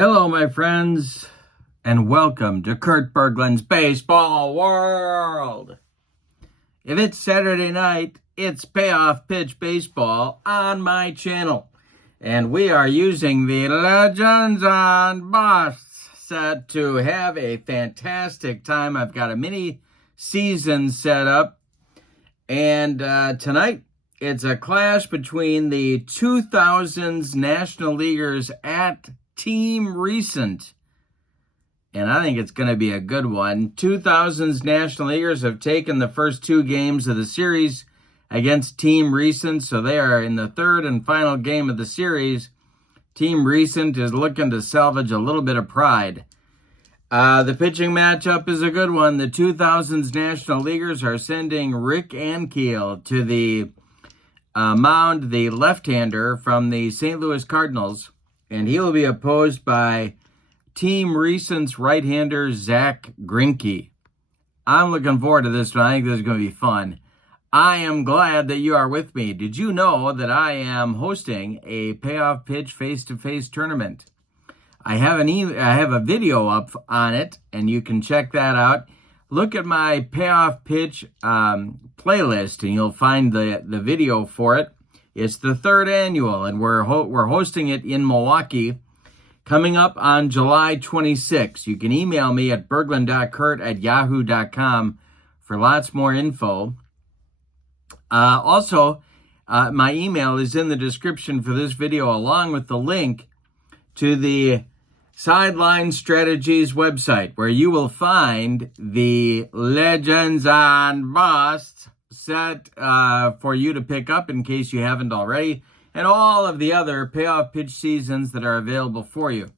Hello, my friends, and welcome to Kurt Berglund's Baseball World. If it's Saturday night, it's Payoff Pitch Baseball on my channel. And we are using the Legends on BUSTS set to have a fantastic time. I've got a mini season set up. And tonight, it's a clash between the 2000s National Leaguers at Team Recent. And I think it's going to be a good one. 2000s National Leaguers have taken the first two games of the series against Team Recent, so they are in the third and final game of the series. Team Recent is looking to salvage a little bit of pride. The pitching matchup is a good one. The 2000s National Leaguers are sending Rick Ankiel to the mound, the left-hander from the St. Louis Cardinals, and he will be opposed by Team Recent's right-hander, Zack Greinke. I'm looking forward to this one. I think this is going to be fun. I am glad that you are with me. Did you know that I am hosting a Payoff Pitch face-to-face tournament? I have a video up on it, and you can check that out. Look at my Payoff Pitch playlist, and you'll find the video for it. It's the third annual, and we're hosting it in Milwaukee, coming up on July 26th. You can email me at berglund.kurt@yahoo.com for lots more info. Also, my email is in the description for this video, along with the link to the Sideline Strategies website, where you will find the Legends on BUSTS set for you to pick up in case you haven't already, and all of the other Payoff Pitch seasons that are available for you.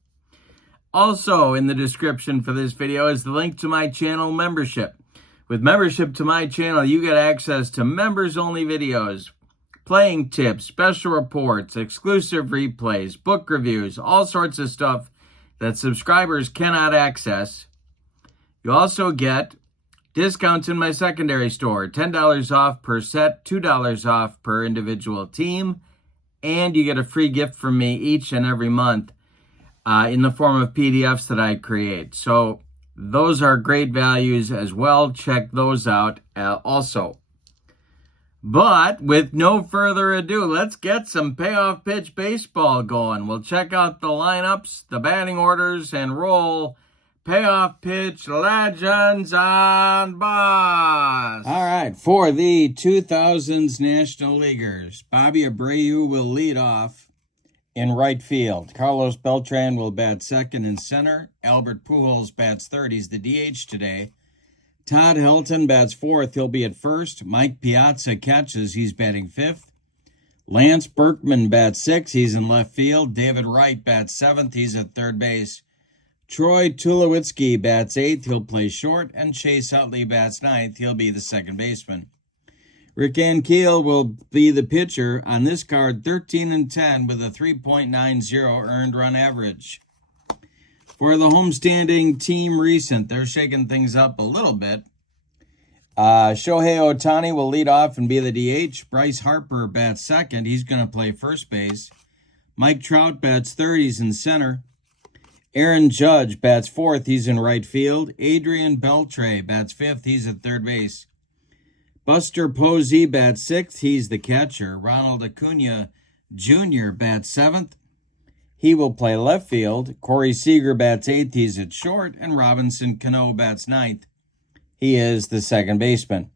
Also in the description for this video is the link to my channel membership. With membership to my channel, you get access to members-only videos, playing tips, special reports, exclusive replays, book reviews, all sorts of stuff that subscribers cannot access. You also get discounts in my secondary store, $10 off per set, $2 off per individual team, and you get a free gift from me each and every month in the form of PDFs that I create. So those are great values as well. Check those out also. But with no further ado, let's get some Payoff Pitch baseball going. We'll check out the lineups, the batting orders, and roll Payoff Pitch Legends on BUSTS. All right, for the 2000s National Leaguers, Bobby Abreu will lead off in right field. Carlos Beltran will bat second and center. Albert Pujols bats third. He's the DH today. Todd Helton bats fourth. He'll be at first. Mike Piazza catches. He's batting fifth. Lance Berkman bats sixth. He's in left field. David Wright bats seventh. He's at third base. Troy Tulowitzki bats eighth. He'll play short. And Chase Utley bats ninth. He'll be the second baseman. Rick Ankiel will be the pitcher. On this card, 13-10 with a 3.90 earned run average. For the homestanding Team Recent, they're shaking things up a little bit. Shohei Ohtani will lead off and be the DH. Bryce Harper bats second. He's going to play first base. Mike Trout bats third. He's in center. Aaron Judge bats fourth. He's in right field. Adrian Beltre bats fifth. He's at third base. Buster Posey bats sixth. He's the catcher. Ronald Acuna Jr. bats seventh. He will play left field. Corey Seager bats eighth. He's at short. And Robinson Cano bats ninth. He is the second baseman.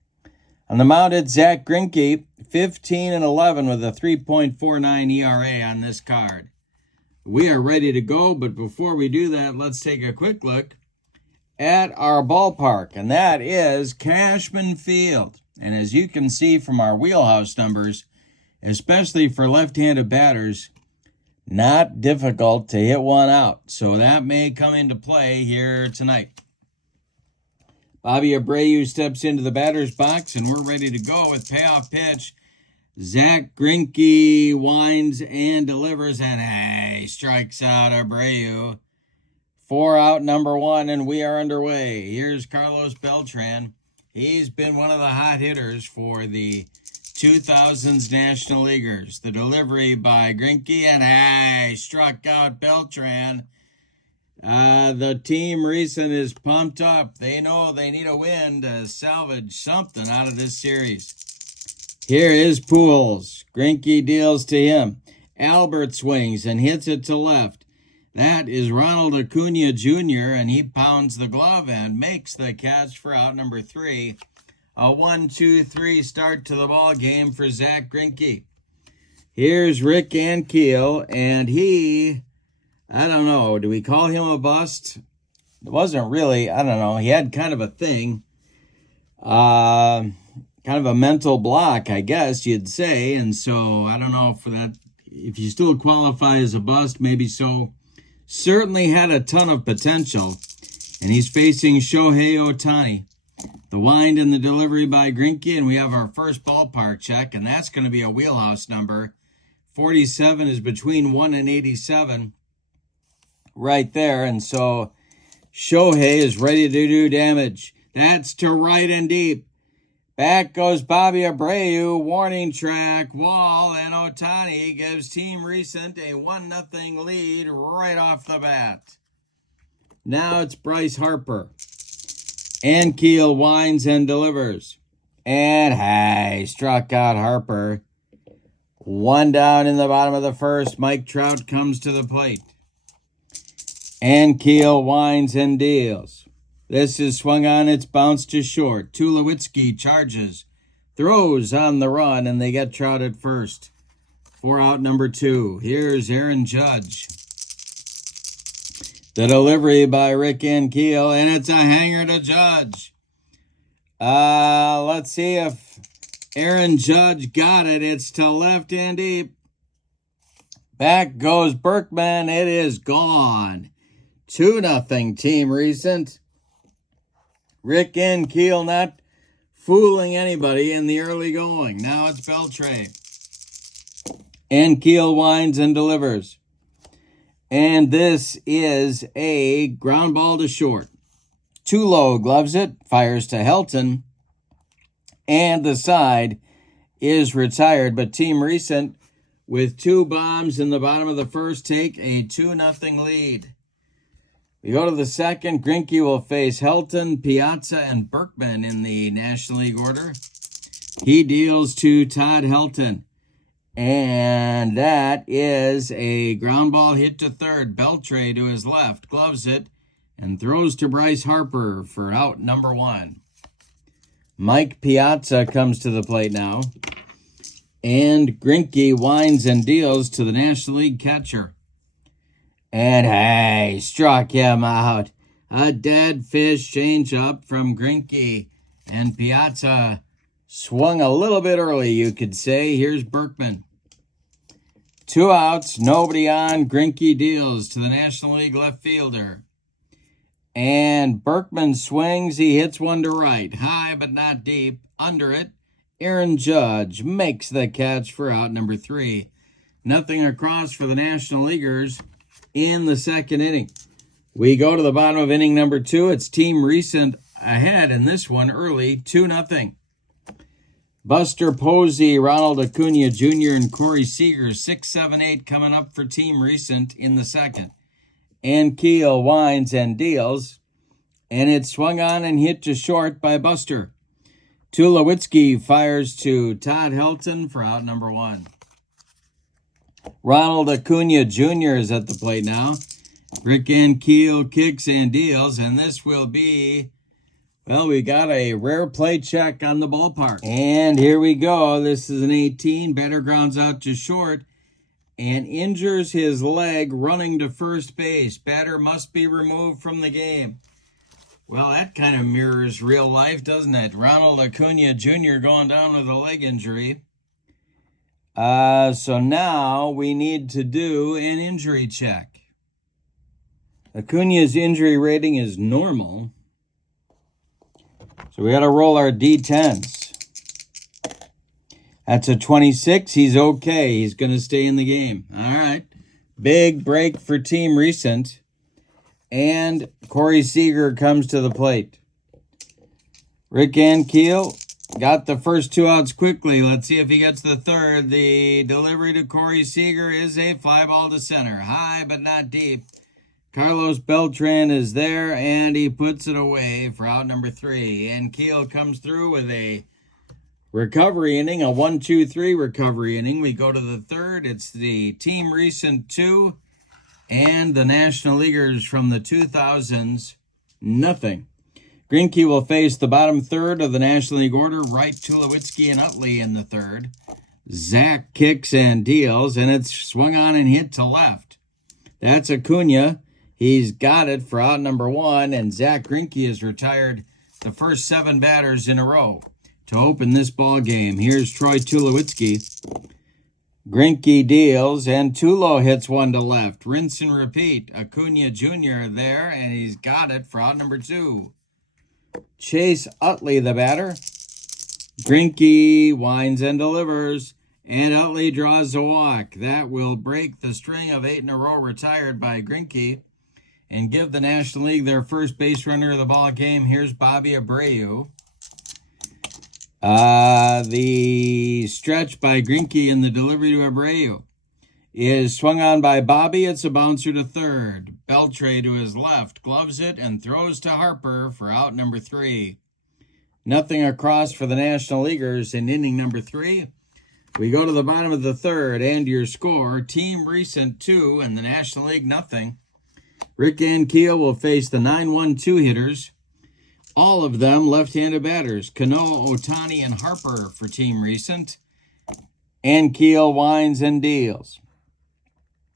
On the mound, it's Zack Greinke, 15-11 with a 3.49 ERA on this card. We are ready to go, but before we do that, let's take a quick look at our ballpark, and that is Cashman Field. And as you can see from our wheelhouse numbers, especially for left-handed batters, not difficult to hit one out. So that may come into play here tonight. Bobby Abreu steps into the batter's box, and we're ready to go with Payoff Pitch. Zack Greinke winds and delivers, and hey, strikes out Abreu. 4 out, number one, and we are underway. Here's Carlos Beltran. He's been one of the hot hitters for the 2000s National Leaguers. The delivery by Greinke, and hey, struck out Beltran. The team recent is pumped up. They know they need a win to salvage something out of this series. Here is Pools. Greinke deals to him. Albert swings and hits it to left. That is Ronald Acuna Jr., and he pounds the glove and makes the catch for out number 3. A 1-2-3 start to the ball game for Zack Greinke. Here's Rick Ankiel, and he, I don't know, do we call him a bust? It wasn't really, I don't know, he had kind of a thing. Kind of a mental block, I guess you'd say, and so I don't know for that, if you still qualify as a bust, maybe so. Certainly had a ton of potential, and he's facing Shohei Ohtani. The wind and the delivery by Greinke, and we have our first ballpark check, and that's going to be a wheelhouse number. 47 is between 1 and 87 right there, and so Shohei is ready to do damage. That's to right and deep. Back goes Bobby Abreu, warning track, wall, and Ohtani gives Team Recent a 1-0 lead right off the bat. Now it's Bryce Harper. Ankiel winds and delivers. And hey, struck out Harper. 1 down in the bottom of the first. Mike Trout comes to the plate. Ankiel winds and deals. This is swung on, it's bounced to short. Tulowitzki charges, throws on the run, and they get Trout at first. 4 out number 2. Here's Aaron Judge. The delivery by Rick Ankiel, and it's a hanger to Judge. Let's see if Aaron Judge got it. It's to left and deep. Back goes Berkman. It is gone. 2-0 Team Recent. Rick Ankiel not fooling anybody in the early going. Now it's Beltre. Ankiel winds and delivers. And this is a ground ball to short. Tulo gloves it, fires to Helton. And the side is retired. But Team Recent, with 2 bombs in the bottom of the first, take a 2-0 lead. We go to the second. Greinke will face Helton, Piazza, and Berkman in the National League order. He deals to Todd Helton. And that is a ground ball hit to third. Beltre to his left, gloves it, and throws to Bryce Harper for out number 1. Mike Piazza comes to the plate now. And Greinke winds and deals to the National League catcher. And hey, struck him out. A dead fish changeup from Greinke. And Piazza swung a little bit early, you could say. Here's Berkman. 2 outs, nobody on. Greinke deals to the National League left fielder. And Berkman swings. He hits one to right. High but not deep. Under it, Aaron Judge makes the catch for out number 3. Nothing across for the National Leaguers in the second inning. We go to the bottom of inning number 2. It's Team Recent ahead in this one early, 2-0. Buster Posey, Ronald Acuna Jr., and Corey Seager, 6, 7, 8 coming up for Team Recent in the second. Ankiel winds and deals, and it's swung on and hit to short by Buster. Tulowitzki fires to Todd Helton for out number 1. Ronald Acuna Jr. is at the plate now. Rick Ankiel kicks and deals, and this will be, well, we got a rare play check on the ballpark. And here we go. This is an 18. Batter grounds out to short and injures his leg running to first base. Batter must be removed from the game. Well, that kind of mirrors real life, doesn't it? Ronald Acuna Jr. going down with a leg injury. So now we need to do an injury check. Acuna's injury rating is normal. So we got to roll our D10s. That's a 26. He's okay. He's going to stay in the game. All right. Big break for Team Recent. And Corey Seager comes to the plate. Rick Ankiel got the first 2 outs quickly. Let's see if he gets the third. The delivery to Corey Seager is a fly ball to center. High but not deep. Carlos Beltran is there, and he puts it away for out number 3. Ankiel comes through with a recovery inning, a 1-2-3 recovery inning. We go to the third. It's the Team Recent 2 and the National Leaguers from the 2000s, nothing. Greinke will face the bottom third of the National League order, Wright, Tulowitzki, and Utley in the third. Zack kicks and deals, and it's swung on and hit to left. That's Acuna. He's got it for out number 1, and Zack Greinke has retired the first 7 batters in a row to open this ball game. Here's Troy Tulowitzki. Greinke deals, and Tulo hits one to left. Rinse and repeat. Acuna Jr. there, and he's got it for out number 2. Chase Utley, the batter. Greinke winds and delivers, and Utley draws a walk. That will break the string of 8 in a row retired by Greinke and give the National League their first base runner of the ball game. Here's Bobby Abreu. The stretch by Greinke and the delivery to Abreu is swung on by Bobby. It's a bouncer to third. Beltre to his left, gloves it, and throws to Harper for out number 3. Nothing across for the National Leaguers in inning number 3. We go to the bottom of the third, and your score, Team Recent 2 and the National League nothing. Rick Ankiel will face the 9-1-2 hitters. All of them left-handed batters. Cano, Ohtani, and Harper for Team Recent. Ankiel winds and deals.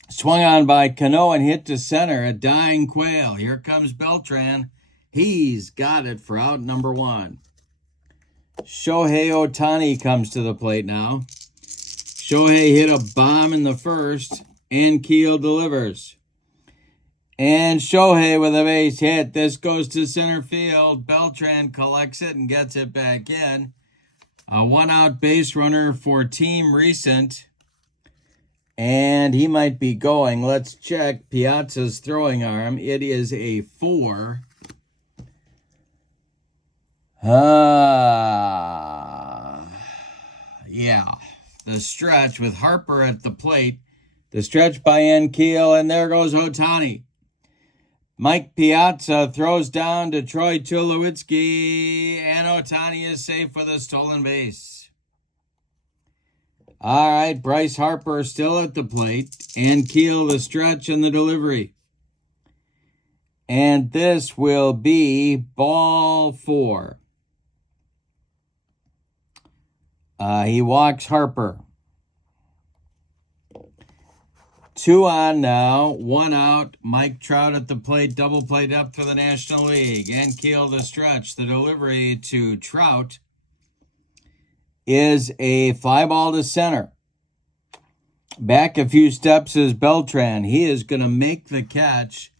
Swung on by Cano and hit to center, a dying quail. Here comes Beltran. He's got it for out number 1. Shohei Ohtani comes to the plate now. Shohei hit a bomb in the first. Ankiel delivers. And Shohei with a base hit. This goes to center field. Beltran collects it and gets it back in. A one-out base runner for Team Recent. And he might be going. Let's check Piazza's throwing arm. It is a 4. Yeah. The stretch with Harper at the plate. The stretch by Ankiel, and there goes Ohtani. Mike Piazza throws down to Troy Tulowitzki, and Ohtani is safe with a stolen base. All right, Bryce Harper still at the plate. Ankiel the stretch and the delivery. And this will be ball 4. He walks Harper. 2 on now, 1 out. Mike Trout at the plate, double played up for the National League. Ankiel the stretch. The delivery to Trout is a fly ball to center. Back a few steps is Beltran. He is going to make the catch,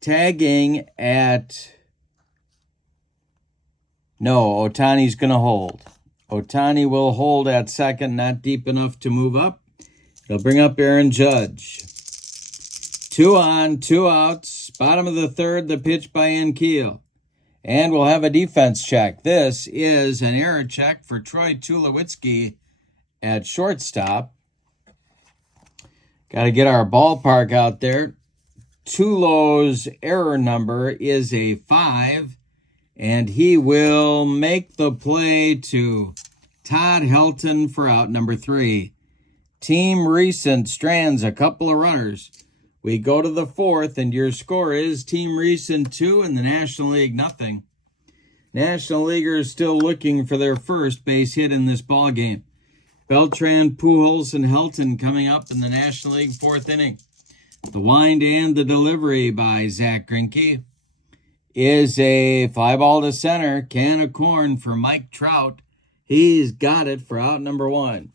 tagging at... No, Ohtani's going to hold. Ohtani will hold at second, not deep enough to move up. They'll bring up Aaron Judge. 2 on, 2 outs. Bottom of the third, the pitch by Ankiel. And we'll have a defense check. This is an error check for Troy Tulowitzki at shortstop. Got to get our ballpark out there. Tulo's error number is a 5. And he will make the play to Todd Helton for out number 3. Team Recent strands a couple of runners. We go to the 4th, and your score is Team Recent 2 and the National League nothing. National Leaguers still looking for their first base hit in this ball game. Beltran, Pujols, and Helton coming up in the National League 4th inning. The wind and the delivery by Zack Greinke is a fly ball to center. Can of corn for Mike Trout. He's got it for out number 1.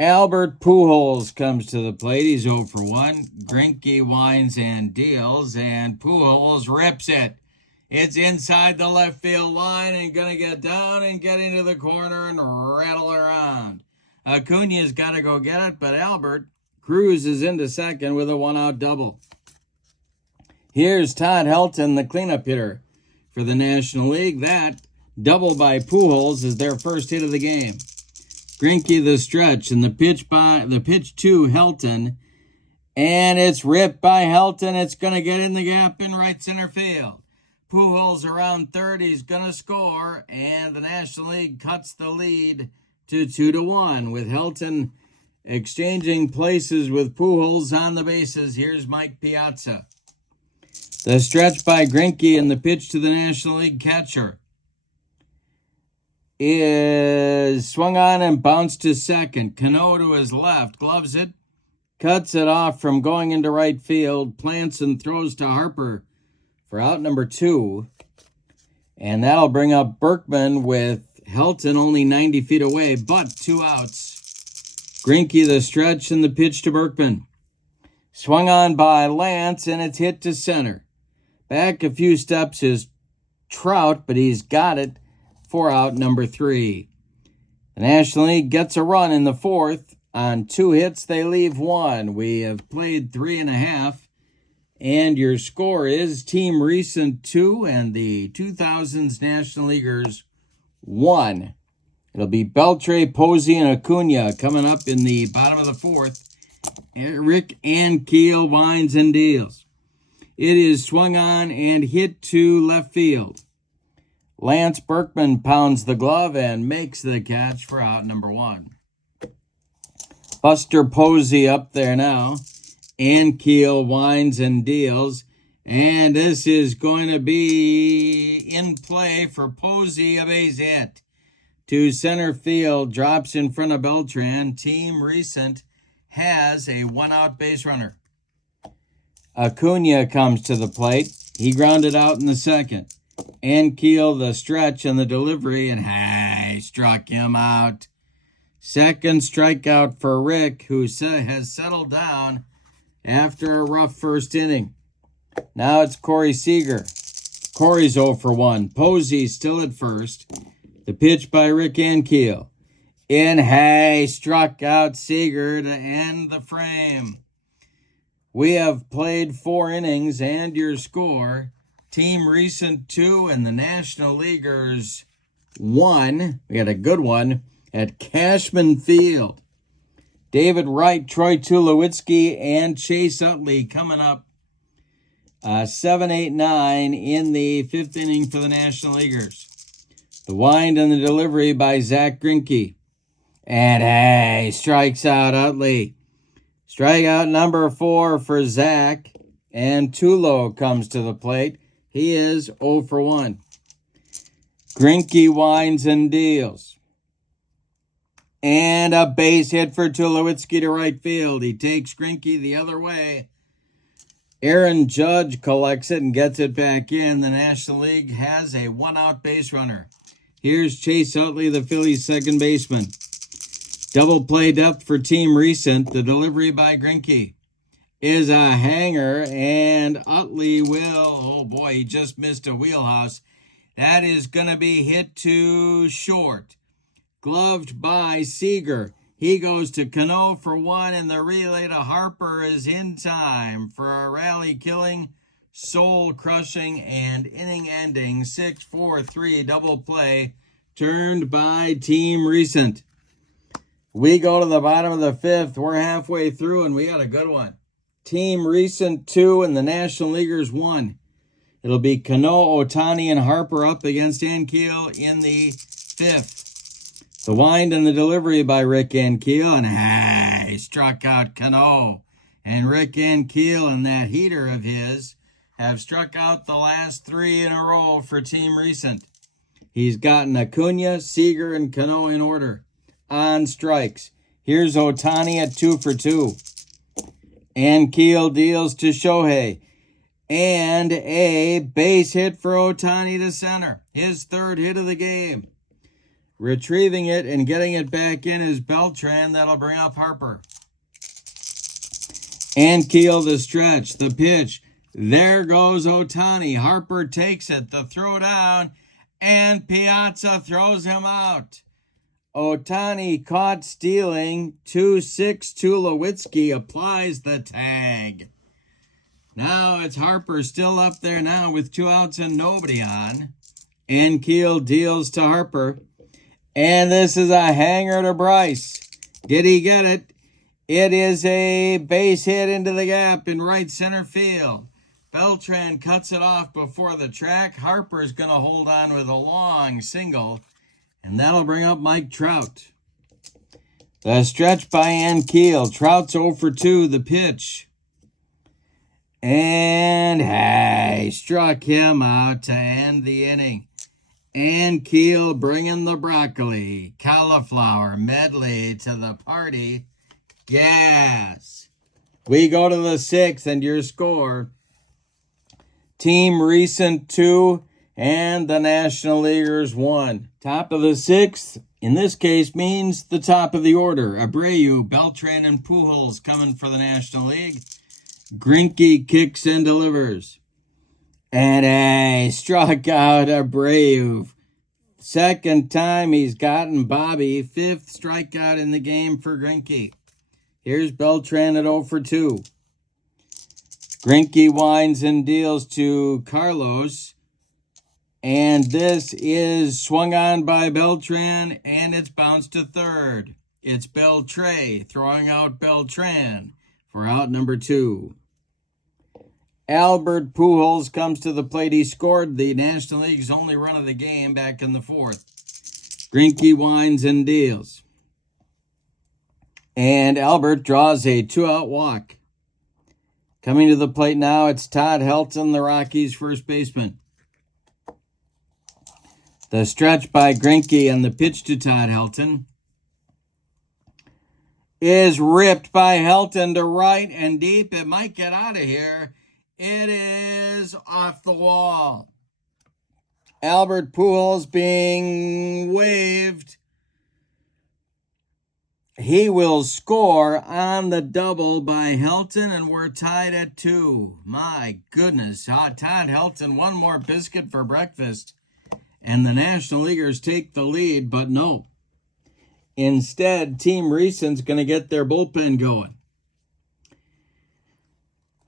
Albert Pujols comes to the plate. He's 0 for 1. Greinke winds and deals, and Pujols rips it. It's inside the left field line and going to get down and get into the corner and rattle around. Acuna's got to go get it, but Albert cruises into second with a 1-out double. Here's Todd Helton, the cleanup hitter for the National League. That double by Pujols is their first hit of the game. Greinke the stretch, and the pitch to Helton, And it's ripped by Helton. It's going to get in the gap in right center field. Pujols around third. He's going to score. And the National League cuts the lead to 2-1 with Helton exchanging places with Pujols on the bases. Here's Mike Piazza. The stretch by Greinke and the pitch to the National League catcher is swung on and bounced to second. Cano to his left, gloves it, cuts it off from going into right field, plants and throws to Harper for out number 2. And that'll bring up Berkman with Helton only 90 feet away, but 2 outs. Greinke the stretch and the pitch to Berkman. Swung on by Lance and it's hit to center. Back a few steps is Trout, but he's got it for out number 3. The National League gets a run in the 4th. On 2 hits, they leave 1. We have played 3.5. And your score is Team Recent 2 and the 2000s National Leaguers 1. It'll be Beltre, Posey, and Acuna coming up in the bottom of the 4th. Rick Ankiel winds and deals. It is swung on and hit to left field. Lance Berkman pounds the glove and makes the catch for out number 1. Buster Posey up there now. Ankiel winds and deals. And this is going to be in play for Posey, a base hit. To center field, drops in front of Beltran. Team Recent has a 1-out base runner. Acuna comes to the plate. He grounded out in the 2nd. Ankiel the stretch and the delivery, and struck him out. 2nd strikeout for Rick, who has settled down after a rough first inning. Now it's Corey Seager. Corey's 0 for 1. Posey still at first. The pitch by Rick Ankiel. Struck out Seager to end the frame. We have played 4 innings, and your score, Team Recent 2 and the National Leaguers 1. We had a good one at Cashman Field. David Wright, Troy Tulowitzki, and Chase Utley coming up 7, 8, 9 in the 5th inning for the National Leaguers. The wind and the delivery by Zack Greinke. And strikes out Utley. Strikeout number 4 for Zack. And Tulo comes to the plate. He is 0 for 1. Greinke winds and deals. And a base hit for Tulowitzki to right field. He takes Greinke the other way. Aaron Judge collects it and gets it back in. The National League has a 1-out base runner. Here's Chase Utley, the Phillies' second baseman. Double play depth for Team Recent. The delivery by Greinke is a hanger, and Utley will, he just missed a wheelhouse. That is going to be hit to short. Gloved by Seager. He goes to Cano for 1, and the relay to Harper is in time for a rally-killing, soul-crushing, and inning-ending 6-4-3 double play turned by Team Recent. We go to the bottom of the 5th. We're halfway through, and we got a good one. Team Recent 2 and the National Leaguers 1. It'll be Cano, Ohtani, and Harper up against Ankiel in the 5th. The wind and the delivery by Rick Ankiel, and he struck out Cano. And Rick Ankiel and that heater of his have struck out the last 3 in a row for Team Recent. He's gotten Acuna, Seager, and Cano in order. On strikes. Here's Ohtani at 2 for 2. Ankiel deals to Shohei. And a base hit for Ohtani to center. His 3rd hit of the game. Retrieving it and getting it back in is Beltran. That'll bring up Harper. Ankiel the stretch. The pitch. There goes Ohtani. Harper takes it. The throw down. And Piazza throws him out. Ohtani caught stealing. 2-6 Tulowitzki applies the tag. Now it's Harper still up there now with 2 outs and nobody on. Ankiel deals to Harper. And this is a hanger to Bryce. Did he get it? It is a base hit into the gap in right center field. Beltran cuts it off before the track. Harper's going to hold on with a long single, and that'll bring up Mike Trout. The stretch by Ankiel. Trout's 0 for 2, the pitch. And hey, struck him out to end the inning. Ankiel bringing the broccoli, cauliflower medley to the party. Yes. We go to the 6th, and your score. Team Recent 2 and the National Leaguers 1. Top of the 6th, in this case, means the top of the order. Abreu, Beltran, and Pujols coming for the National League. Greinke kicks and delivers. And a struck out Abreu. Second time he's gotten Bobby. 5th strikeout in the game for Greinke. Here's Beltran at 0 for 2. Greinke winds and deals to Carlos. And this is swung on by Beltran, and it's bounced to third. It's Beltre throwing out Beltran for out number 2. Albert Pujols comes to the plate. He scored the National League's only run of the game back in the 4th. Greinke winds and deals. And Albert draws a 2-out walk. Coming to the plate now, it's Todd Helton, the Rockies' first baseman. The stretch by Greinke and the pitch to Todd Helton is ripped by Helton to right and deep. It might get out of here. It is off the wall. Albert Pujols being waved. He will score on the double by Helton, and we're tied at 2. My goodness. Todd Helton, one more biscuit for breakfast. And the National Leaguers take the lead, but no. Instead, Team Recent's going to get their bullpen going.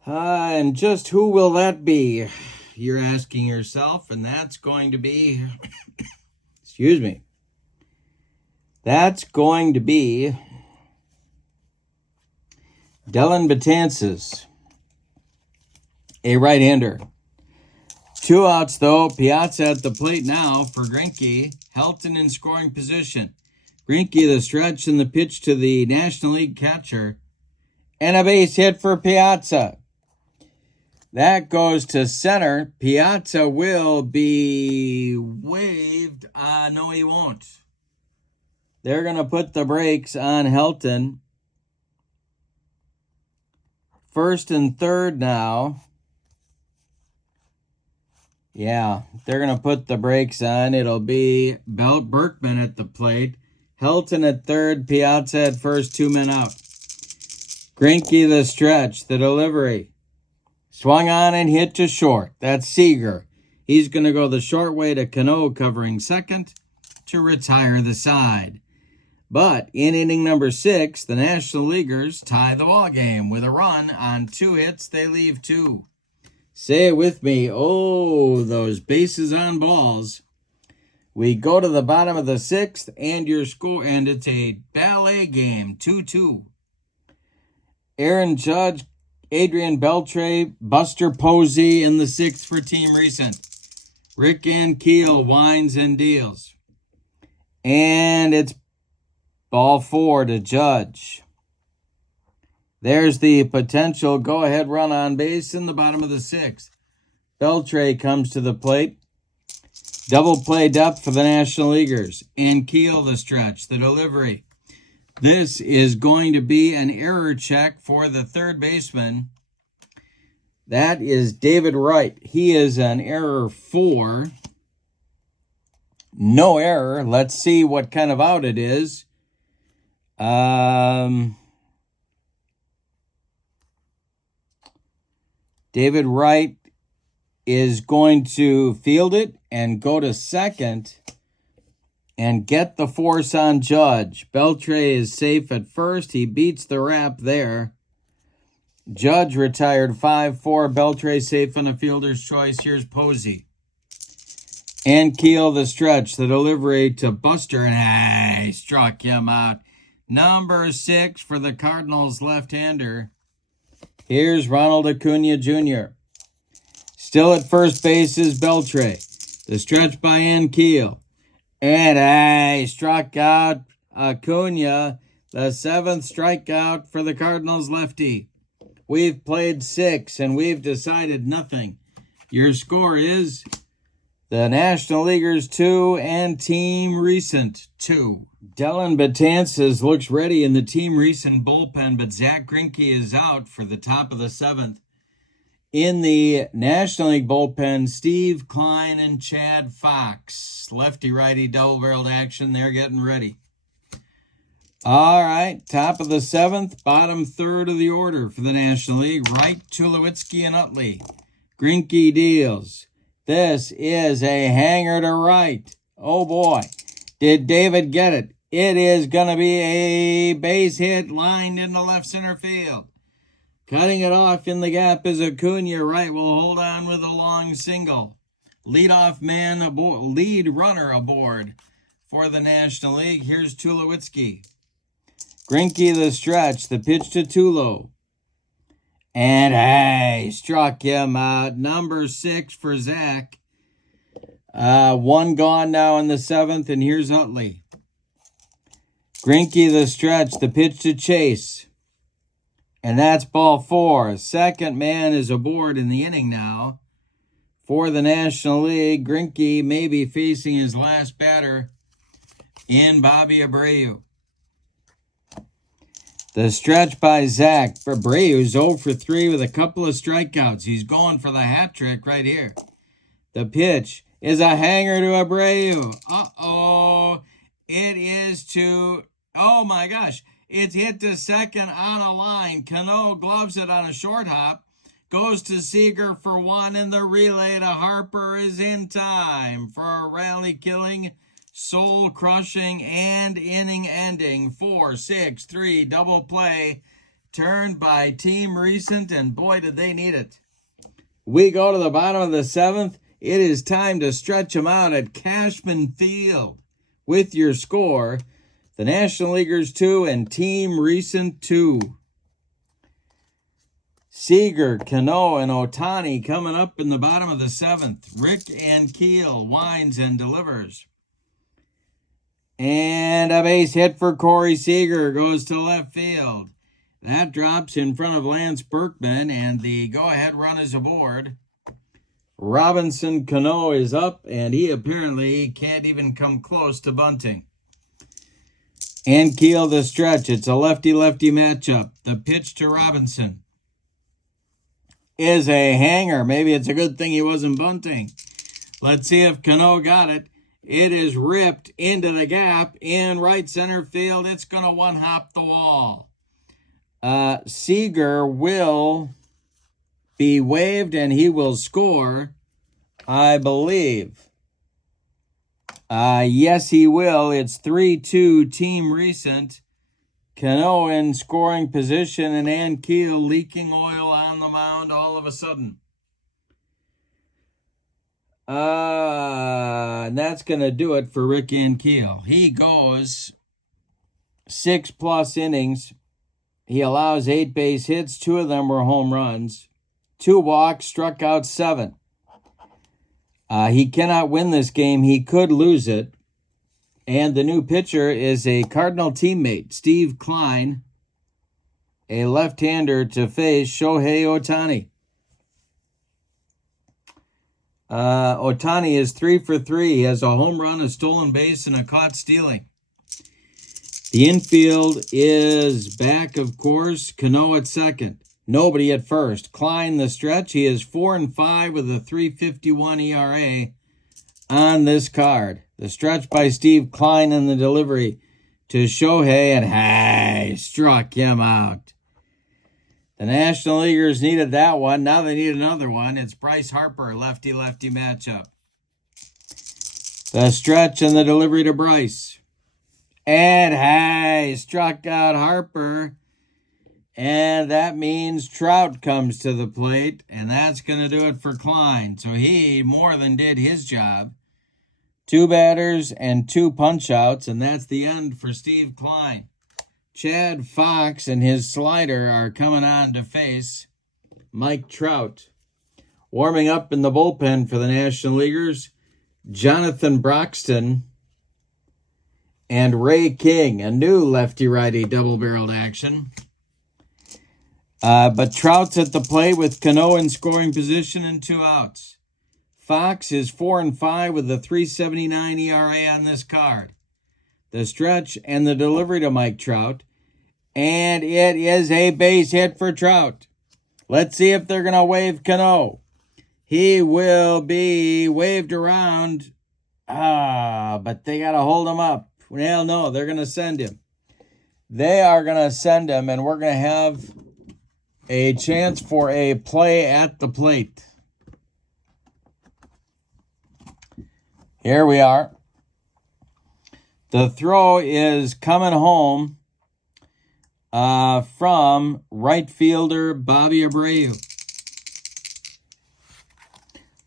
And just who will that be? You're asking yourself, and that's going to be, excuse me, that's going to be Dellin Betances, a right-hander. 2 outs, though. Piazza at the plate now for Greinke. Helton in scoring position. Greinke, the stretch and the pitch to the National League catcher. And a base hit for Piazza. That goes to center. Piazza will be waved. No, he won't. They're going to put the brakes on Helton. 1st and 3rd now. Yeah, they're going to put the brakes on. It'll be Berkman at the plate. Helton at 3rd, Piazza at 1st, 2 men out. Greinke the stretch, the delivery. Swung on and hit to short. That's Seager. He's going to go the short way to Cano covering 2nd to retire the side. But in inning number 6, the National Leaguers tie the ball game with a run on 2 hits. They leave 2. Say it with me. Oh, those bases on balls. We go to the bottom of the 6th, and your score, and it's a ballet game, 2-2. Aaron Judge, Adrian Beltre, Buster Posey in the 6th for Team Recent. Rick Ankiel winds and deals. And it's ball 4 to Judge. There's the potential go-ahead run on base in the bottom of the 6th. Beltre comes to the plate. Double play depth for the National Leaguers. Ankiel the stretch, the delivery. This is going to be an error check for the 3rd baseman. That is David Wright. He is an error 4. No error. Let's see what kind of out it is. David Wright is going to field it and go to 2nd and get the force on Judge. Beltre is safe at 1st. He beats the wrap there. Judge retired 5-4. Beltre safe on a fielder's choice. Here's Posey. Ankiel the stretch. The delivery to Buster, and he struck him out. Number 6 for the Cardinals left-hander. Here's Ronald Acuna Jr. Still at first base is Beltre. The stretch by Ankiel. And struck out Acuna. The 7th strikeout for the Cardinals lefty. We've played 6 and we've decided nothing. Your score is the National Leaguers 2 and Team Recent 2. Dellin Betances looks ready in the Team Recent bullpen, but Zack Greinke is out for the top of the 7th. In the National League bullpen, Steve Klein and Chad Fox. Lefty-righty double-barreled action. They're getting ready. All right, top of the 7th, bottom 3rd of the order for the National League. Wright, Tulowitzki, and Utley. Greinke deals. This is a hanger to right. Oh, boy. Did David get it? It is going to be a base hit lined into left center field. Cutting it off in the gap is Acuna. Wright will hold on with a long single. Leadoff man aboard, lead runner aboard for the National League. Here's Tulowitzki. Greinke the stretch, the pitch to Tulo. And struck him out. Number 6 for Zack. 1 gone now in the 7th, and here's Utley. Greinke the stretch, the pitch to Chase. And that's ball 4. Second man is aboard in the inning now for the National League. Greinke may be facing his last batter in Bobby Abreu. The stretch by Zack. Abreu's 0 for 3 with a couple of strikeouts. He's going for the hat trick right here. The pitch is a hanger to Abreu. Uh-oh. It is to, oh my gosh. It's hit to second on a line. Cano gloves it on a short hop. Goes to Seager for 1, and the relay to Harper is in time for a rally-killing, soul-crushing, and inning-ending 4-6-3 double play turned by Team Recent, and boy, did they need it. We go to the bottom of the 7th. It is time to stretch them out at Cashman Field with your score, the National Leaguers 2 and Team Recent 2. Seager, Cano, and Ohtani coming up in the bottom of the 7th. Rick Ankiel winds and delivers. And a base hit for Corey Seager goes to left field. That drops in front of Lance Berkman, and the go-ahead run is aboard. Robinson Cano is up, and he apparently can't even come close to bunting. Ankiel the stretch. It's a lefty-lefty matchup. The pitch to Robinson is a hanger. Maybe it's a good thing he wasn't bunting. Let's see if Cano got it. It is ripped into the gap in right center field. It's going to one-hop the wall. Seager will be waived, and he will score, I believe. Yes, he will. It's 3-2 Team Recent. Cano in scoring position, and Ankiel leaking oil on the mound all of a sudden. And that's going to do it for Rick Ankiel. He goes 6+ innings. He allows 8 base hits. 2 of them were home runs. 2 walks, struck out 7. He cannot win this game. He could lose it. And the new pitcher is a Cardinal teammate, Steve Klein, a left-hander to face Shohei Ohtani. Ohtani is 3 for 3. He has a home run, a stolen base, and a caught stealing. The infield is back, of course. Cano at second. Nobody at first. Klein the stretch. He is 4-5 with a 3.51 ERA on this card. The stretch by Steve Klein and the delivery to Shohei, and struck him out. The National Leaguers needed that one. Now they need another one. It's Bryce Harper, lefty-lefty matchup. The stretch and the delivery to Bryce. And struck out Harper. And that means Trout comes to the plate, and that's going to do it for Klein. So he more than did his job. 2 batters and 2 punch-outs, and that's the end for Steve Klein. Chad Fox and his slider are coming on to face Mike Trout. Warming up in the bullpen for the National Leaguers, Jonathan Broxton and Ray King, a new lefty-righty double-barreled action. But Trout's at the plate with Cano in scoring position and 2 outs. Fox is 4-5 with a 3.79 ERA on this card. The stretch and the delivery to Mike Trout, and it is a base hit for Trout. Let's see if they're going to wave Cano. He will be waved around. But they got to hold him up. Well, no, they're going to send him. They are going to send him, and we're going to have a chance for a play at the plate. Here we are. The throw is coming home from right fielder Bobby Abreu.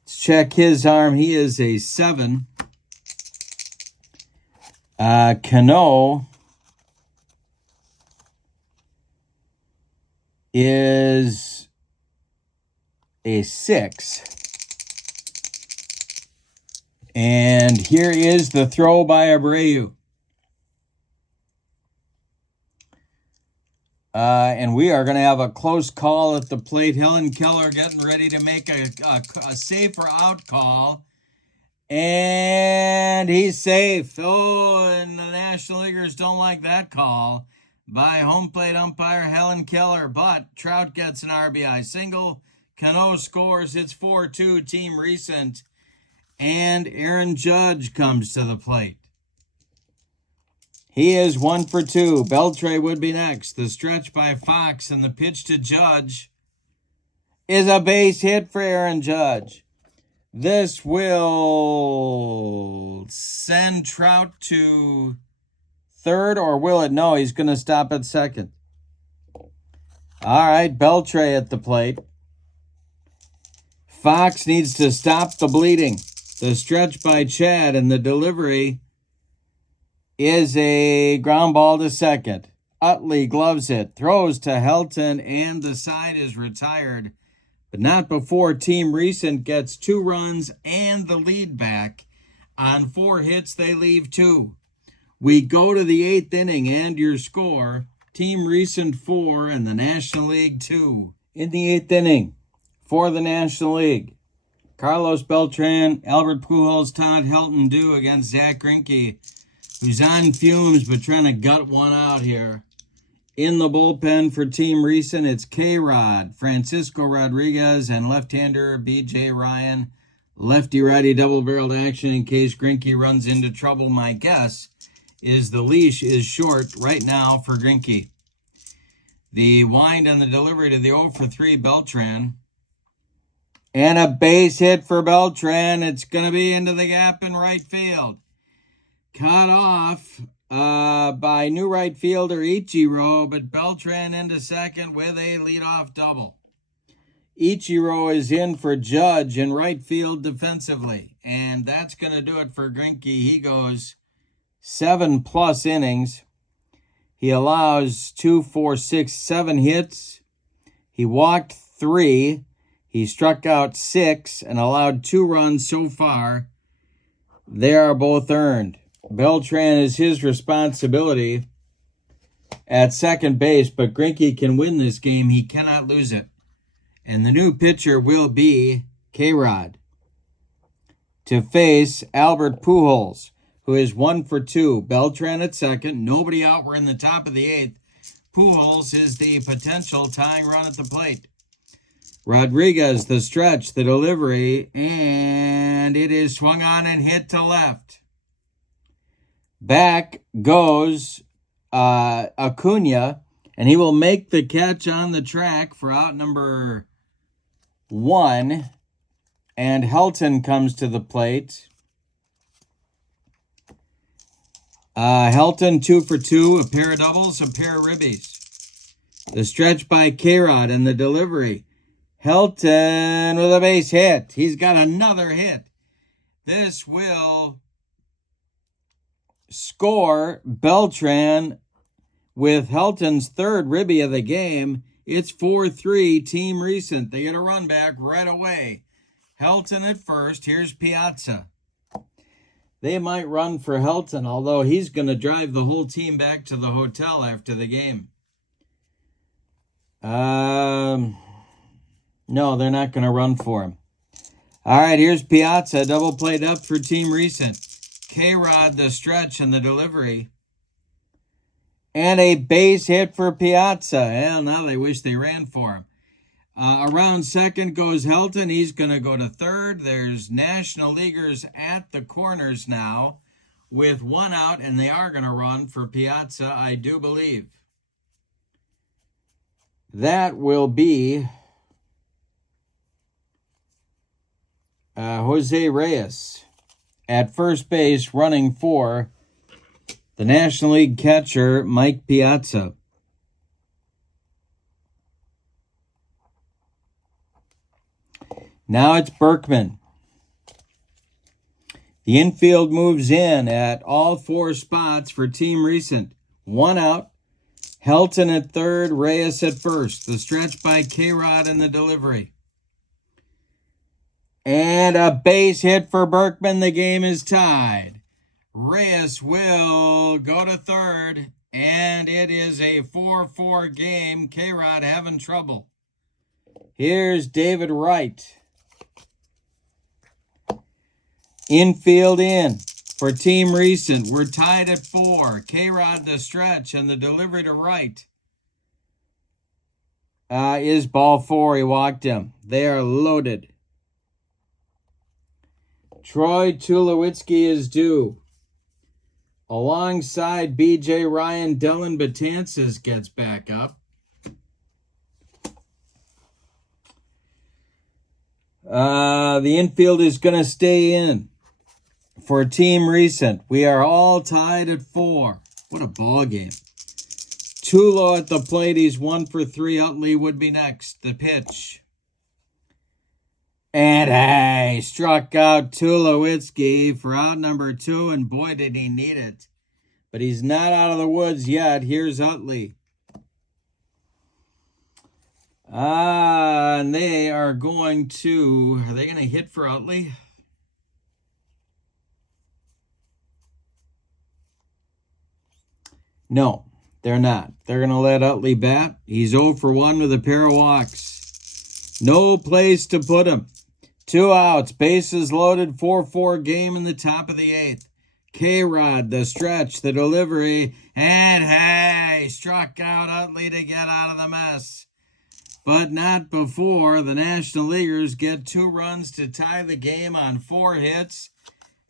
Let's check his arm. He is a 7. Cano is a 6. And here is the throw by Abreu. And we are going to have a close call at the plate. Helen Keller getting ready to make a safer out call. And he's safe. Oh, and the National Leaguers don't like that call by home plate umpire Helen Keller. But Trout gets an RBI single. Cano scores. It's 4-2, team recent. And Aaron Judge comes to the plate. He is 1 for 2. Beltre would be next. The stretch by Fox and the pitch to Judge is a base hit for Aaron Judge. This will send Trout to third, or will it? No, he's going to stop at second. All right, Beltre at the plate. Fox needs to stop the bleeding. The stretch by Chad and the delivery is a ground ball to second. Utley gloves it, throws to Helton, and the side is retired. But not before Team Recent gets 2 runs and the lead back. On 4 hits, they leave 2. We go to the 8th inning, and your score, Team Recent 4 and the National League 2. In the 8th inning, for the National League, Carlos Beltran, Albert Pujols, Todd Helton do against Zack Greinke, who's on fumes but trying to gut one out here. In the bullpen for Team Recent, it's K-Rod, Francisco Rodriguez, and left-hander B.J. Ryan. Lefty-righty double-barreled action in case Greinke runs into trouble. My guess is the leash is short right now for Greinke. The wind on the delivery to the 0 for 3 Beltran. And a base hit for Beltran. It's going to be into the gap in right field. Cut off by new right fielder Ichiro, but Beltran into second with a leadoff double. Ichiro is in for Judge in right field defensively. And that's going to do it for Greinke. He goes 7+ innings. He allows 2, 4, 6, 7 hits. He walked 3. He struck out 6 and allowed 2 runs so far. They are both earned. Beltran is his responsibility at second base, but Greinke can win this game. He cannot lose it. And the new pitcher will be K-Rod to face Albert Pujols, who is 1 for 2. Beltran at second. Nobody out. We're in the top of the 8th. Pujols is the potential tying run at the plate. Rodriguez, the stretch, the delivery, and it is swung on and hit to left. Back goes Acuna, and he will make the catch on the track for out number 1. And Helton comes to the plate. Helton 2 for 2, a pair of doubles, a pair of ribbies. The stretch by K-Rod and the delivery. Helton with a base hit. He's got another hit. This will score Beltran with Helton's third ribby of the game. It's 4-3, Team Recent. They get a run back right away. Helton at first. Here's Piazza. They might run for Helton, although he's going to drive the whole team back to the hotel after the game. No, they're not going to run for him. All right, here's Piazza. Double played up for Team Recent. K-Rod, the stretch and the delivery. And a base hit for Piazza. Well, now they wish they ran for him. Around second goes Helton. He's going to go to third. There's National Leaguers at the corners now with one out, and they are going to run for Piazza, I do believe. That will be Jose Reyes at first base running for the National League catcher, Mike Piazza. Now it's Berkman. The infield moves in at all four spots for Team Recent. One out. Helton at third, Reyes at first. The stretch by K-Rod in the delivery. And a base hit for Berkman. The game is tied. Reyes will go to third, and it is a 4-4 game. K-Rod having trouble. Here's David Wright. Infield in for Team Recent. We're tied at 4. K-Rod the stretch, and the delivery to Wright is ball 4. He walked him. They are loaded. Troy Tulowitzki is due. Alongside B.J. Ryan, Dylan Betances gets back up. The infield is going to stay in for Team Recent. We are all tied at 4. What a ball game. Tulo at the plate. He's 1 for 3. Utley would be next. The pitch. And hey, struck out Tulowitzki for out number 2, and boy, did he need it. But he's not out of the woods yet. Here's Utley. And they are going to hit for Utley? No, they're not. They're going to let Utley bat. He's 0 for 1 with a pair of walks. No place to put him. 2 outs, bases loaded, 4-4 game in the top of the 8th. K-Rod, the stretch, the delivery, and hey, struck out Utley to get out of the mess. But not before the National Leaguers get 2 runs to tie the game on 4 hits.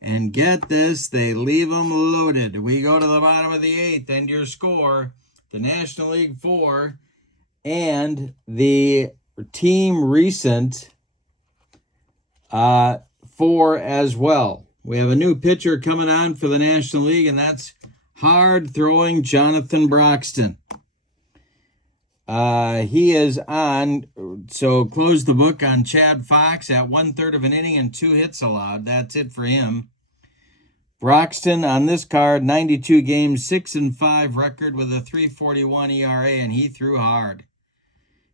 And get this, they leave them loaded. We go to the bottom of the 8th, and your score, the National League 4, and the Team Recent 4 as well. We have a new pitcher coming on for the National League, and that's hard-throwing Jonathan Broxton. He is on, so close the book on Chad Fox at 1/3 of an inning and 2 hits allowed. That's it for him. Broxton on this card, 92 games, 6-5 record with a 3.41 ERA, and he threw hard.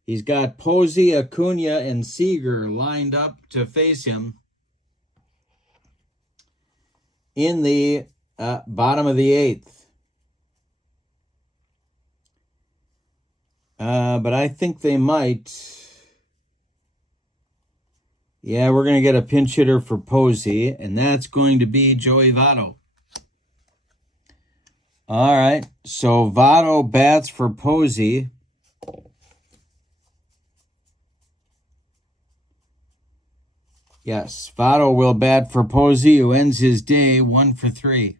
He's got Posey, Acuna, and Seager lined up to face him in the bottom of the 8th. But I think they might. Yeah, we're going to get a pinch hitter for Posey, and that's going to be Joey Votto. All right, so Votto bats for Posey. Yes, Votto will bat for Posey, who ends his day 1 for 3.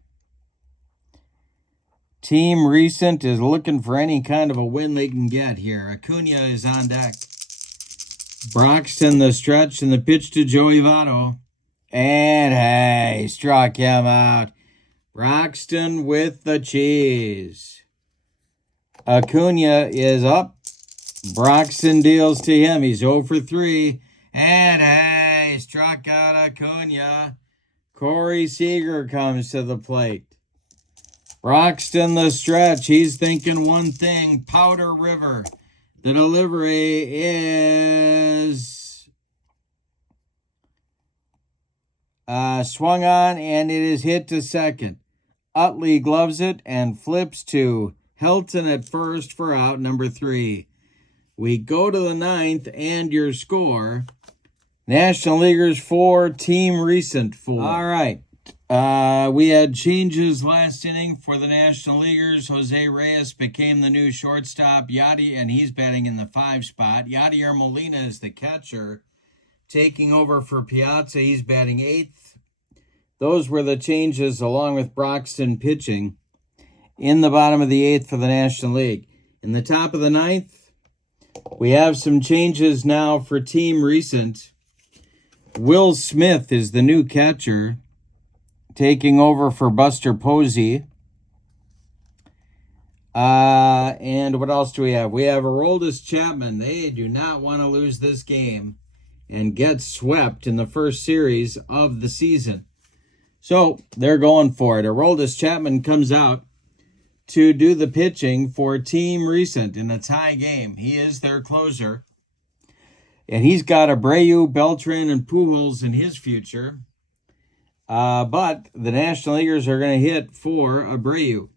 Team Recent is looking for any kind of a win they can get here. Acuna is on deck. Broxton, the stretch, and the pitch to Joey Votto. And hey, struck him out. Broxton with the cheese. Acuna is up. Broxton deals to him. He's 0 for 3. And hey, struck out Acuna. Corey Seager comes to the plate. Broxton the stretch. He's thinking one thing. Powder River. The delivery is swung on, and it is hit to second. Utley gloves it and flips to Hilton at first for out number 3. We go to the 9th, and your score, National Leaguers 4, Team Recent 4. All right. We had changes last inning for the National Leaguers. Jose Reyes became the new shortstop. And he's batting in the 5 spot. Yadier Molina is the catcher, taking over for Piazza. He's batting 8th. Those were the changes, along with Broxton pitching in the bottom of the 8th for the National League. In the top of the 9th, we have some changes now for Team Recent. Will Smith is the new catcher, taking over for Buster Posey. And what else do we have? We have Aroldis Chapman. They do not want to lose this game and get swept in the first series of the season. So they're going for it. Aroldis Chapman comes out to do the pitching for Team Recent in a tie game. He is their closer. And he's got Abreu, Beltran, and Pujols in his future. But the National Leaguers are going to hit for Abreu.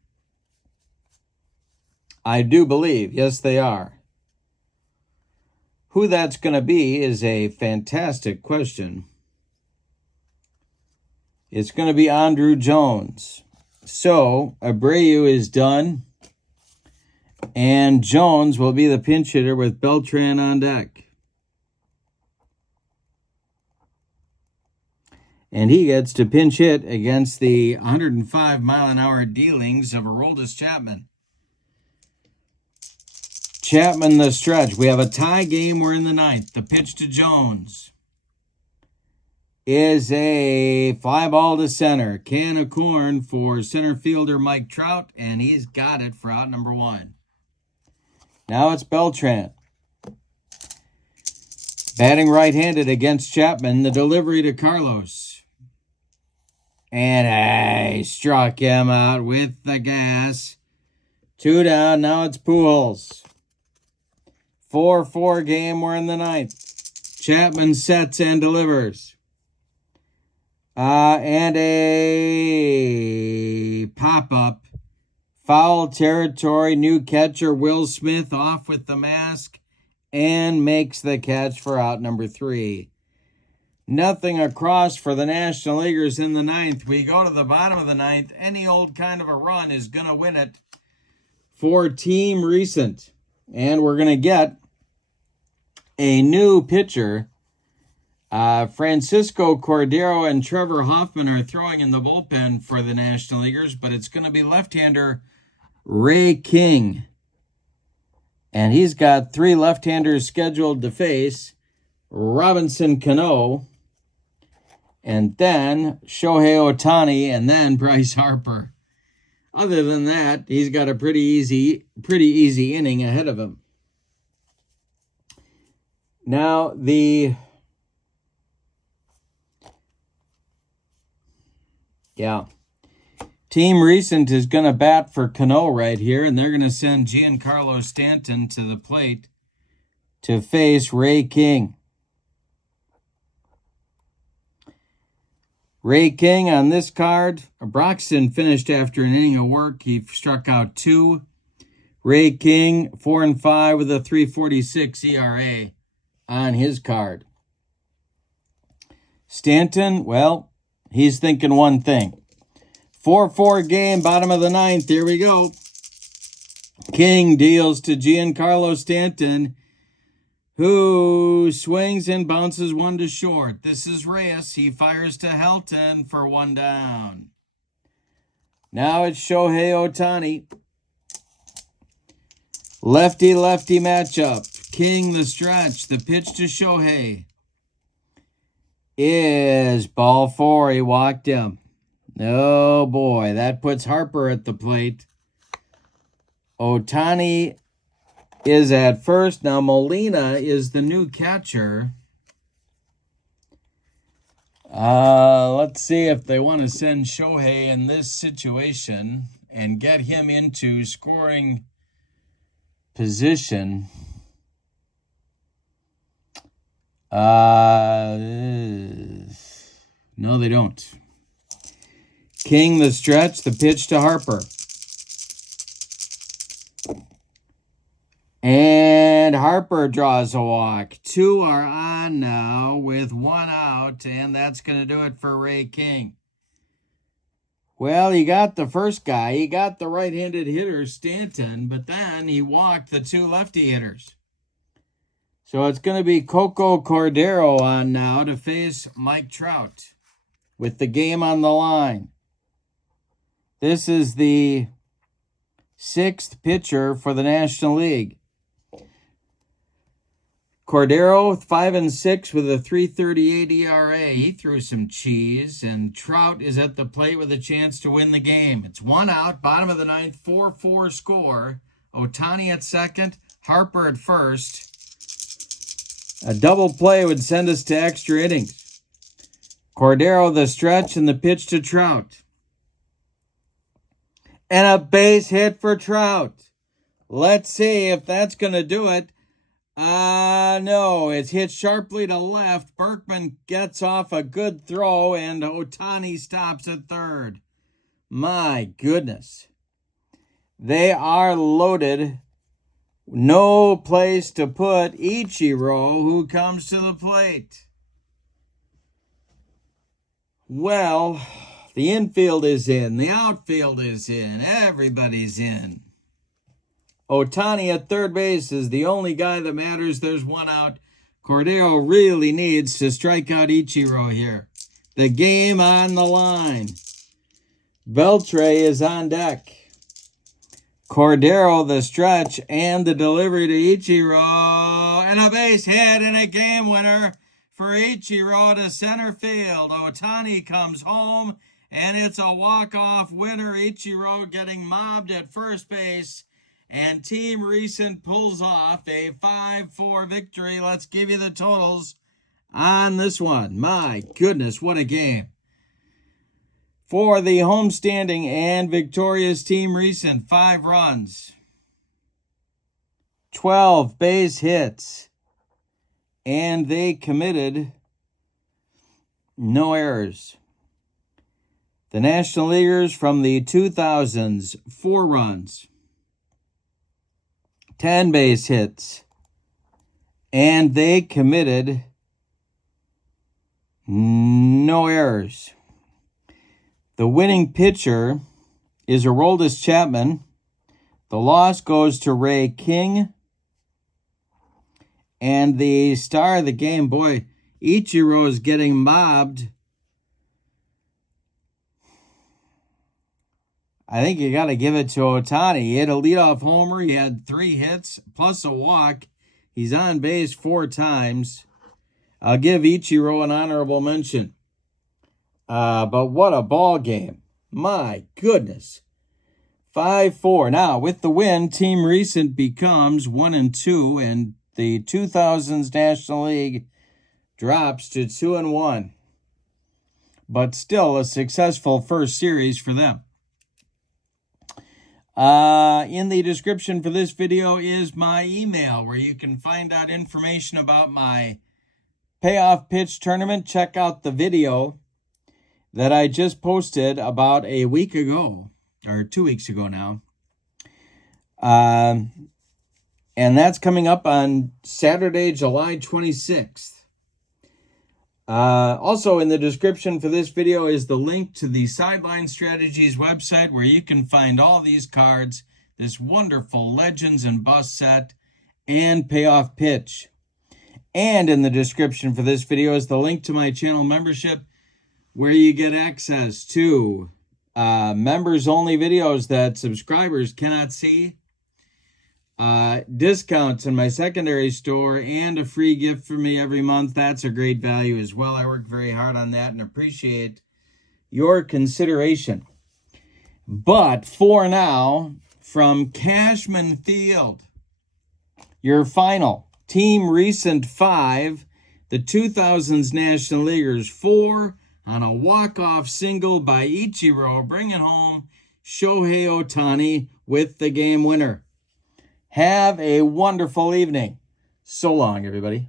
I do believe. Yes, they are. Who that's going to be is a fantastic question. It's going to be Andrew Jones. So, Abreu is done. And Jones will be the pinch hitter with Beltran on deck. And he gets to pinch hit against the 105-mile-an-hour dealings of Aroldis Chapman. Chapman the stretch. We have a tie game. We're in the 9th. The pitch to Jones is a fly ball to center. Can of corn for center fielder Mike Trout, and he's got it for out number 1. Now it's Beltran. Batting right-handed against Chapman. The delivery to Carlos. And he struck him out with the gas. 2 down. Now it's Pujols. 4-4 game. We're in the 9th. Chapman sets and delivers. And a pop-up. Foul territory. New catcher Will Smith off with the mask and makes the catch for out number 3. Nothing across for the National Leaguers in the 9th. We go to the bottom of the 9th. Any old kind of a run is going to win it for Team Recent. And we're going to get a new pitcher. Francisco Cordero and Trevor Hoffman are throwing in the bullpen for the National Leaguers, but it's going to be left-hander Ray King. And he's got 3 left-handers scheduled to face. Robinson Cano, and then Shohei Ohtani, and then Bryce Harper. Other than that, he's got a pretty easy inning ahead of him. Now, Team Recent is going to bat for Cano right here, and they're going to send Giancarlo Stanton to the plate to face Ray King. Ray King on this card. Broxton finished after an inning of work. He struck out 2. Ray King, 4-5 with a 3.46 ERA on his card. Stanton, well, he's thinking one thing. 4-4 game, bottom of the 9th. Here we go. King deals to Giancarlo Stanton, who swings and bounces 1 to short. This is Reyes. He fires to Helton for 1 down. Now it's Shohei Ohtani. Lefty-lefty matchup. King the stretch. The pitch to Shohei is ball 4. He walked him. Oh, boy. That puts Harper at the plate. Ohtani is at first. Now Molina is the new catcher. Let's see if they want to send Shohei in this situation. and get him into scoring position. No, they don't. King the stretch, the pitch to Harper. And Harper draws a walk. 2 are on now with 1 out, and that's going to do it for Ray King. Well, he got the first guy. He got the right-handed hitter, Stanton, but then he walked the 2 lefty hitters. So it's going to be Coco Cordero on now to face Mike Trout with the game on the line. This is the 6th pitcher for the National League. Cordero, 5-6 with a 3.38 ERA. He threw some cheese, and Trout is at the plate with a chance to win the game. It's 1 out, bottom of the 9th, 4-4 score. Ohtani at second, Harper at first. A double play would send us to extra innings. Cordero the stretch and the pitch to Trout. And a base hit for Trout. Let's see if that's going to do it. No, it's hit sharply to left. Berkman gets off a good throw, and Ohtani stops at third. My goodness. They are loaded. No place to put Ichiro, who comes to the plate. Well, the infield is in. The outfield is in. Everybody's in. Ohtani at third base is the only guy that matters. There's 1 out. Cordero really needs to strike out Ichiro here. The game on the line. Beltre is on deck. Cordero the stretch and the delivery to Ichiro. And a base hit and a game winner for Ichiro to center field. Ohtani comes home, and it's a walk-off winner. Ichiro getting mobbed at first base. And Team Recent pulls off a 5-4 victory. Let's give you the totals on this one. My goodness, what a game. For the homestanding and victorious Team Recent, 5 runs, 12 base hits, and they committed no errors. The National Leaguers from the 2000s, 4 runs, 10 base hits, and they committed no errors. The winning pitcher is Aroldis Chapman. The loss goes to Ray King. And the star of the game, boy, Ichiro is getting mobbed. I think you got to give it to Ohtani. He hit a leadoff homer. He had 3 hits plus a walk. He's on base 4 times. I'll give Ichiro an honorable mention. But what a ball game. My goodness. 5-4. Now, with the win, Team Recent becomes 1-2, and the 2000s National League drops to 2-1. But still a successful first series for them. In the description for this video is my email, where you can find out information about my payoff pitch tournament. Check out the video that I just posted about a week ago, or 2 weeks ago now. And that's coming up on Saturday, July 26th. Also in the description for this video is the link to the Sideline Strategies website, where you can find all these cards, this wonderful Legends and Bust set, and payoff pitch. And in the description for this video is the link to my channel membership, where you get access to members-only videos that subscribers cannot see, discounts in my secondary store, and a free gift from me every month. That's a great value as well. I work very hard on that and appreciate your consideration. But for now, from Cashman Field, your final Team Recent 5, the 2000s National Leaguers 4, on a walk-off single by Ichiro, bringing home Shohei Ohtani with the game winner. Have a wonderful evening. So long, everybody.